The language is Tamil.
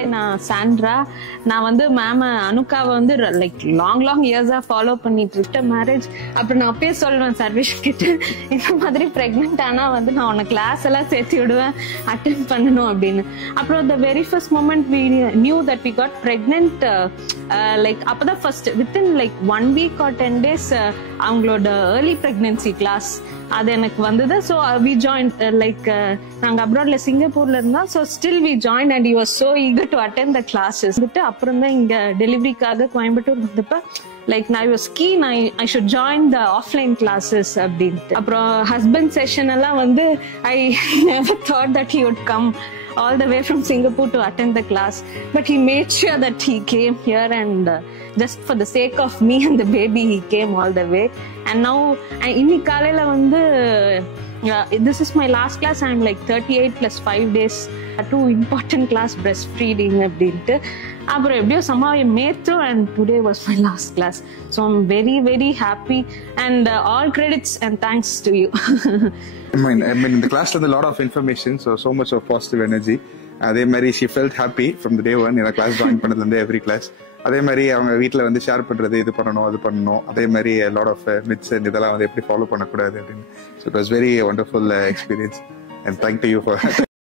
ஹாய், நான் சாண்ட்ரா. நான் வந்து மேம் அனுக்காவை வந்து லைக் லாங் இயர்ஸா ஃபாலோ பண்ணிட்டு இருக்கேன். மேரேஜ் அப்புறம் நான் அப்பயே சொல்லுவேன் சர்வேஷ் கிட்ட, இந்த மாதிரி பிரெக்னென்ட் ஆனா வந்து நான் உன்னை கிளாஸ் எல்லாம் சேர்த்து விடுவேன், அட்டென்ட் பண்ணணும் அப்படின்னு. அப்புறம் the very first moment we knew that we got pregnant, like அப்பதான் first within like 1 week or 10 days அவங்களோட ஏர்லி பிரெக்னன்சி கிளாஸ் அது எனக்கு வந்தது. ஸோ வி ஜாயின் லைக் நாங்கள் அப்ராட்ல சிங்கப்பூர்ல இருந்தோம். So still we join and you are so eager to attend the classes. அப்புறம் தான் இங்க டெலிவரிக்காக கோயம்புத்தூர் வந்தப்ப லைக் நான் was keen I should join the offline classes அப்படின்ட்டு. அப்புறம் ஹஸ்பண்ட் செஷன் எல்லாம் வந்து I never thought that he would come all the way from Singapore to attend the class, but he made sure that he came here and just for the sake of me and the baby he came all the way. And now inni kalayila vandu this is my last class. I am like 38 plus 5 days, 2 important class, breastfeeding அப்படின்ட்டு. அப்புறம் எப்படியோ somehow I made through and today was my last class. So I'm very happy and all credits and thanks to you. I mean in the class there's a lot of information, so much of positive energy. அதே மாதிரி she felt happy from the day one. இந்த கிளாஸ் ஜாயின் பண்ணதுல இருந்து every class அதே மாதிரி அவங்க வீட்டில் வந்து ஷேர் பண்றது, இது பண்ணணும் அது பண்ணணும், அதே மாதிரி லாட் ஆஃப் மித்ஸ் இதெல்லாம் வந்து எப்படி ஃபாலோ பண்ணக்கூடாது அப்படின்னு. So it was very wonderful experience and thank to you for